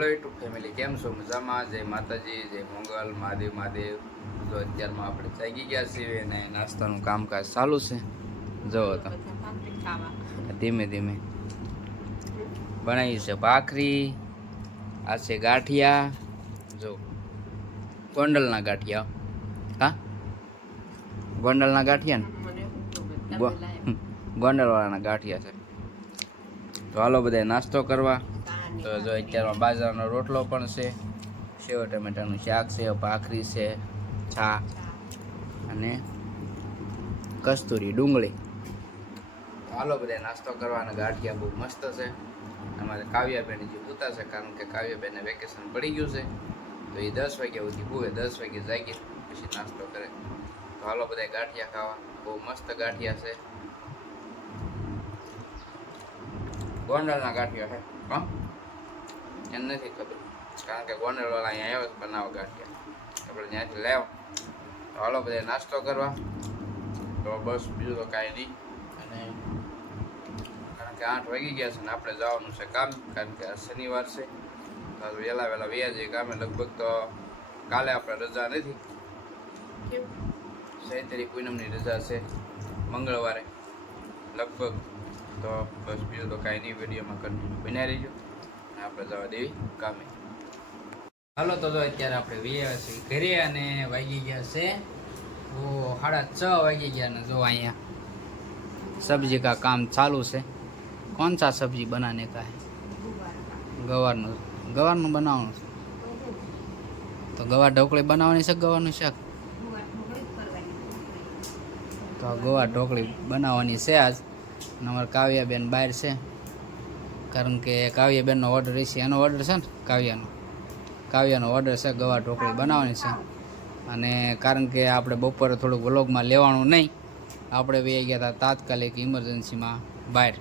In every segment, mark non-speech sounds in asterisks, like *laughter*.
Hello YouTube family કેમ છો? મજામાં? જય માતાજી જય મંગલ મહાદેવ મહાદેવ. જો અત્યારમાં આપણે જાગી ગયા છીએ અને નાસ્તાનું કામકાજ ચાલુ છે. જો તો. ધીમે ધીમે. બનાવી છે ભાખરી આ છે ગાંઠિયા. જો. ગોંડલના ગાંઠિયા. હા? ગોંડલના ગાંઠિયા ને? ગોંડલવાળાના ગાંઠિયા છે. તો હાલો બધા નાસ્તો કરવા. તો જો અત્યારમાં બાજરાનો રોટલો પણ છે, સેવ ટમેટાનું શાક છે, ભાખરી છે છા અને કસ્તુરી ડુંગળી. હાલો બધા નાસ્તો કરવા અને ગાંઠિયા બહુ મસ્ત છે. અમારે કાવ્યાબેન જે ઉતા છે કારણ કે કાવ્યાબેને વેકેશન પડી ગયું છે. તો એ દસ વાગ્યા સુધી પૂવે દસ વાગે જાગી, પછી નાસ્તો કરે. તો હાલો બધા ગાંઠિયા ખાવા. બહુ મસ્ત ગાંઠિયા છે. ગોંડલના ગાંઠિયા છે, હા? એમ નથી ખબર. કારણ કે ગોંડલવાળા અહીંયા આવ્યો બનાવો ગાંઠિયા આપણે ત્યાંથી લેવ. હાલો બધા નાસ્તો કરવા. તો બસ બીજું તો કાંઈ નહીં. અને કારણ કે આઠ વાગી ગયા છે ને આપણે જવાનું છે કામ કારણ કે આ શનિવાર છે. તો આજ વહેલા વહેલા વ્યા જઈએ કામે. લગભગ તો કાલે આપણે રજા નથી. સૈતરી પૂનમની રજા છે મંગળવારે. લગભગ. તો બસ બીજું તો કાંઈ નહીં વિડીયોમાં કન્ટિન્યુ બનાવી રહીજો. આપણે જવા દેવી કામે. હાલો, તો જો અત્યારે આપણે વીએ છીએ ઘરે અને વાગી ગયા છે ઓ સાડા છ વાગી ગયા ને જો અહીંયા સબ્જી કા કામ ચાલુ છે. કોણ સા સબ્જી બનાને કા હે ગવારનું. ગવારનું બનાવવાનું છે? તો ગવાર ઢોકળી બનાવવાની છે ગવારનું શાક? તો ગોવા ઢોકળી બનાવવાની છે આજ. અમારે કાવ્યાબેન બહાર છે. કારણ કે કાવ્યાબેનનો ઓર્ડર છે. એનો ઓર્ડર છે ને કાવ્યાનો. કાવ્યાનો ઓર્ડર છે, ગવા ઢોકળી બનાવવાની છે. અને કારણ કે આપણે બપોરે થોડુંક વ્લોગમાં લેવાનું નહીં, આપણે વહી ગયા હતા તાત્કાલિક ઇમરજન્સીમાં બહાર.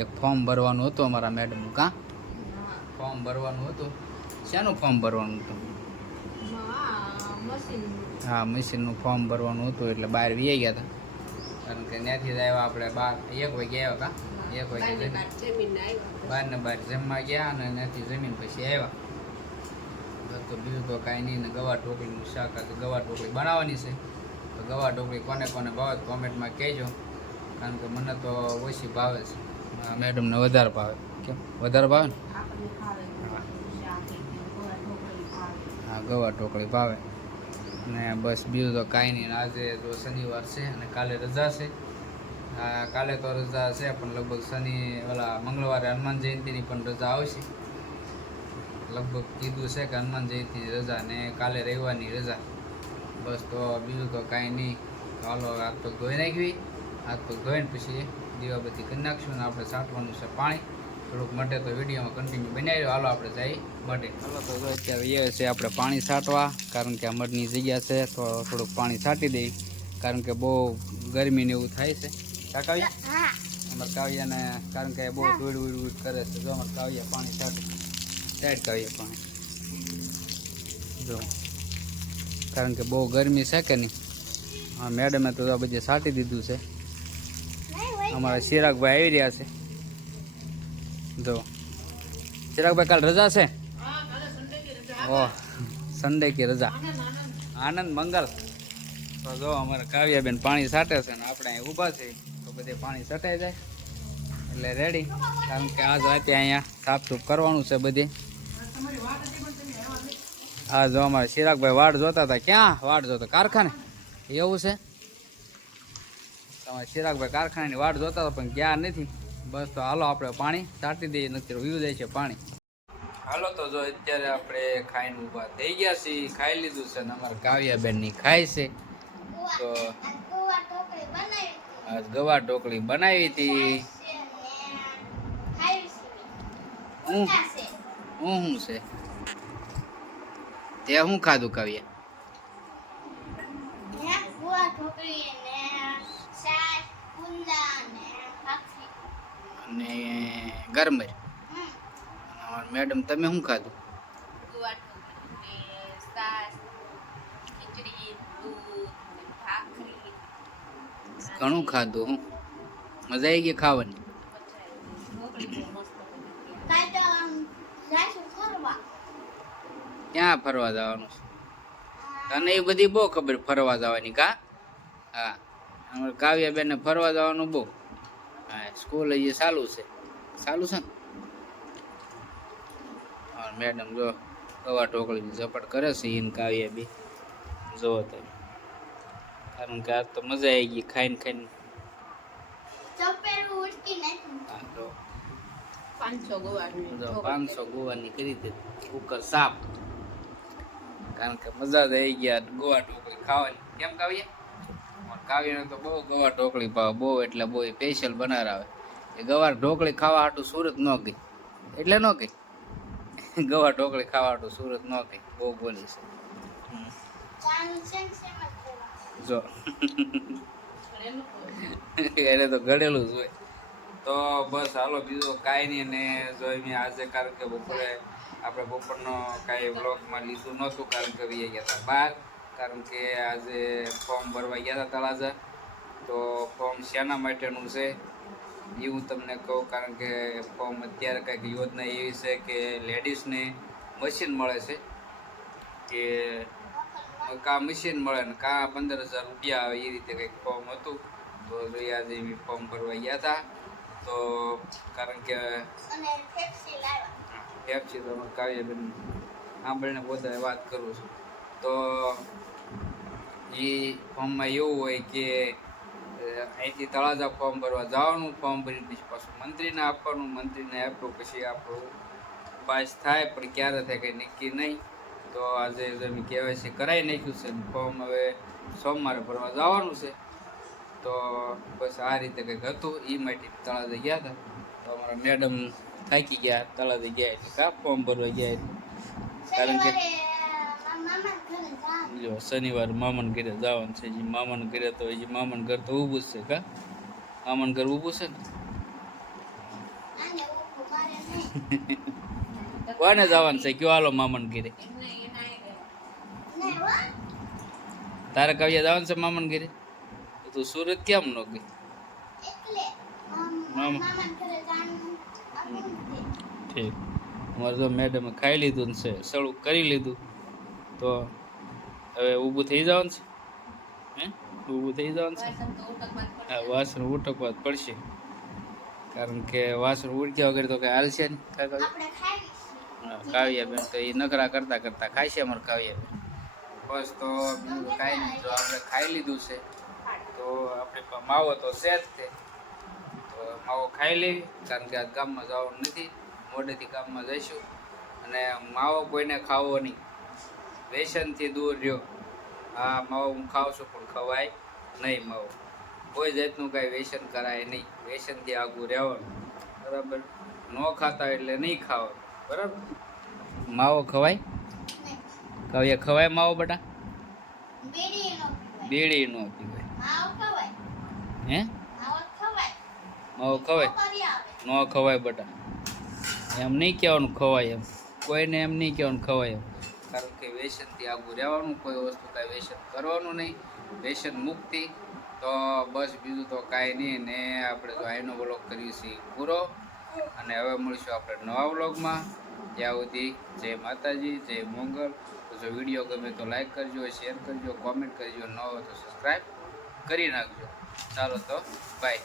એક ફોર્મ ભરવાનું હતું અમારા મેડમ કાં? ફોર્મ ભરવાનું હતું. શેનું ફોર્મ ભરવાનું હતું? હા મશીનનું ફોર્મ ભરવાનું હતું એટલે બહાર વી ગયા હતા કારણ કે ત્યાંથી જ આવ્યા આપણે બાર એક વાગે આવ્યા કા? એક વાગે બાર ને બાર જમવા ગયા અને નથી જમીન પછી આવ્યા. તો બીજું તો કાંઈ નહીં ને ગવા ઢોકળીનું શાક આજે ગવા ઢોકળી બનાવવાની છે. તો ગવા ઢોકળી કોને કોને ભાવે કોમેન્ટમાં કહેજો. કારણ કે મને તો ઓછી ભાવે છે. મેડમને વધારે ભાવે. કેમ? વધારે ભાવે ને? હા ગવા ઢોકળી ભાવે. ને બસ બીજું તો કાંઈ નહીં. આજે તો શનિવાર છે અને કાલે રજા છે. કાલે તો રજા છે, પણ લગભગ શનિ, ઓલા મંગળવારે હનુમાન જયંતિની પણ રજા આવશે. લગભગ કીધું છે કે હનુમાન જયંતિની રજા ને કાલે રવિવારની રજા. બસ તો બીજું તો કાંઈ નહીં. હાલો, હાથ પગ ધોઈ નાખવી. હાથ પગ ધોઈને પછી દીવાબત્તી કરી નાખશું ને આપણે છાંટવાનું છે પાણી. થોડુંક મટે તો વિડીયોમાં કન્ટિન્યુ બનાવી હાલો, આપણે જઈ મટે તો અત્યારે એ છે આપણે પાણી છાંટવા. કારણ કે આ મઢની જગ્યા છે, તો થોડુંક પાણી છાંટી દઈ કારણ કે બહુ ગરમીને એવું થાય છે. કાવ્યા અમારે કાવ્યાને કારણ કે બહુ દોડ ઉડ ઉડ કરે છે. જો અમારે કાવ્યા પાણી સાઈડ કાવ્યા પાણી. જો. કારણ કે બહુ ગરમી છે કે નહીં? હા મેડમે તો આ બધી છાંટી દીધું છે. અમારા ચિરાગભાઈ આવી રહ્યા છે. જો. ચિરાગભાઈ કાલ રજા છે? ઓહ સન્ડે કે રજા. આનંદ મંગલ. તો જો અમારે કાવ્યાબેન પાણી સાટે છે ને આપણે અહીં ઊભા છે તો બધે પાણી સટાઈ જાય. એટલે રેડી કારણ કે આજ રાતે અહીંયા સાફસૂફ કરવાનું છે બધી. હા જો અમારે ચિરાગભાઈ વાડ જોતા હતા. ક્યાં વાડ જોતા? કારખાને? એવું છે? તમારે ચિરાગભાઈ કારખાનાની વાડ જોતા હતા, પણ ગયા નથી. બસ તો હાલો આપણે પાણી સાટી દઈએ નથી વ્યૂ જાય છે પાણી. હાલો તો જો અત્યારે આપણે ખાઈને ઊભા થઈ ગયા છીએ. ખાઈ લીધું છે ને અમારા કાવ્યાબેનની ખાય છે. તો આજ ગવા ઢોકળી બનાવી હતી. હું? હું છે? તે શું ખાધું કાવ્યા? અને ગરમર? મેડમ તમે શું ખાધું? ઘણું ખાધું હું. મજા આવી ગઈ ખાવાની? ક્યાં ફરવા જવાનું છે? તને એ બધી બહુ ખબર ફરવા જવાની કા? હા. અમારે કાવ્યાબેનને ફરવા જવાનું બહુ. હા સ્કૂલ હજી ચાલુ છે. ચાલુ છે ને? મેડમ જો ગવા ઢોકળી ઝપટ કરે છે ઈન કાવ્યા બી જોવો તમે. કારણ કે આજ તો મજા આવી ગઈ ખાઈને ખાઈને. પાંચસો ગોવાની પાંચસો ગોવાની કરી દે. કુકર સાફ. કારણ કે મજા જ આવી ગયા ગોવા ઢોકળી ખાવાની. કેમ કાવીએ કાવીને તો બહુ ગવા ઢોકળી ભાવ બહુ એટલે બહુ સ્પેશિયલ બનાવરાવે એ ગવાર ઢોકળી ખાવા હાટું સુરત ન ગઈ. એટલે ન ગઈ. ગવા ઢોકળી ખાવા હાટું સુરત ન ગઈ. બહુ બોલી છે. જ. એને તો ઘડેલું જ હોય. તો બસ હાલો, બીજું કાંઈ નહીં ને જો મેં આજે કારણ કે બપોરે આપણે બપોરનો કાંઈ બ્લોકમાં લીધું નહોતું કારણ કે વી ગયા હતા બહાર. કારણ કે આજે ફોર્મ ભરવા ગયા હતા તળાજા. તો ફોર્મ શેના માટેનું છે? એ હું તમને કહું કારણ કે ફોર્મ અત્યારે કંઈક યોજના એવી છે કે લેડીઝને મશીન મળે છે. કે કા મશીન મળે ને કા પંદર હજાર રૂપિયા આવે એ રીતે કંઈક ફોર્મ હતું. તો મેં ફોર્મ ભરવા ગયા હતા. તો કારણ કે ફેફસી તો કાવ્યબેન સાંભળીને પોતે વાત કરું છું. તો એ ફોર્મમાં એવું હોય કે અહીંથી તળાજા ફોર્મ ભરવા જવાનું ફોર્મ ભરી પછી પાછું મંત્રીને આપવાનું મંત્રીને આપ્યું પછી આપણું પાસ થાય પણ ક્યારે થાય કંઈ નક્કી નહીં. તો આજે જો મેં કેવાયસી કરાવી નાખ્યું છે. ફોર્મ હવે સોમવારે ભરવા જવાનું છે. તો બસ આ રીતે કંઈક હતું. એ માટે તળાજે ગયા હતા. તો અમારા મેડમ થાકી ગયા. તળાજે ગયા એટલે કા ફોર્મ ભરવા ગયા એટલે. કારણ કે જો શનિવાર મામન ઘરે જવાનું છે. જે મામન ઘરે તો હજી મામન ઘર તો ઊભું જ છે કા? મામન ઘર ઊભું છે ને? *laughs* કોને જવાનું છે? કયો હાલો મામન હો તારે કવિયા જવાનું છે મામાને ઘરે? તું સુરત કેમ ન ગઈ? એટલે મામ- મામા. મામાને ઘરે જવાનું આપણું નથી. ઠીક. અમારે જો મેડમે ખાઈ લીધું ને છે સળું કરી લીધું. તો હવે ઊભું થઈ જવાનું છે? હે? ઊભું થઈ જવાનું છે? હા વાસણ ઉટકવા જ પડશે. કારણ કે વાસણ ઉડક્યા વગર તો કઈ હાલશે નહીં. કાકા આપણે ખાઈ લઈશું. તો એ નખરા કરતા કરતા ખાય છે અમારે કાવ્યાબેન. બસ તો બીજું કાંઈ નહીં. જો આપણે ખાઈ લીધું છે, તો આપણે માવો તો છે જ તે. તો માવો ખાઈ લેવી કારણ કે આજ ગામમાં જવાનું નથી. મોડેથી ગામમાં જઈશું. અને માવો કોઈને ખાવો નહીં. વ્યસનથી દૂર રહ્યો. હા, માવો હું ખાઉં છું, પણ ખવાય નહીં માવો. કોઈ જાતનું કાંઈ વ્યસન કરાય નહીં. વ્યસનથી આગું રહેવાનું. બરાબર? ન ખાતા એટલે નહીં ખાવાનું. બરાબર? માવો ખવાય. કવિયા ખવાય માવો બટા? બીડી નો પીવાય. હે? માવો ખવાય. ન ખવાય બટા. એમ નહીં કહેવાનું ખવાય એમ. કોઈને એમ નહીં કહેવાનું ખવાય એમ. કારણ કે વ્યસનથી આગું રહેવાનું કોઈ વસ્તુ કાંઈ વ્યસન કરવાનું નહીં. વ્યસન મુક્તિ. તો બસ બીજું તો કાંઈ નહીં. ને આપણે તો આઈનો બ્લોગ કરીએ છીએ પૂરો. અને હવે મળીશું આપણે નવા બ્લોગમાં ત્યાં સુધી જય માતાજી જય મોંગલ. જો વીડિયો ગમે તો લાઈક કરજો શેર કરજો કોમેન્ટ કરજો. ન હોય તો સબસ્ક્રાઈબ કરી નાખજો. ચાલો તો બાય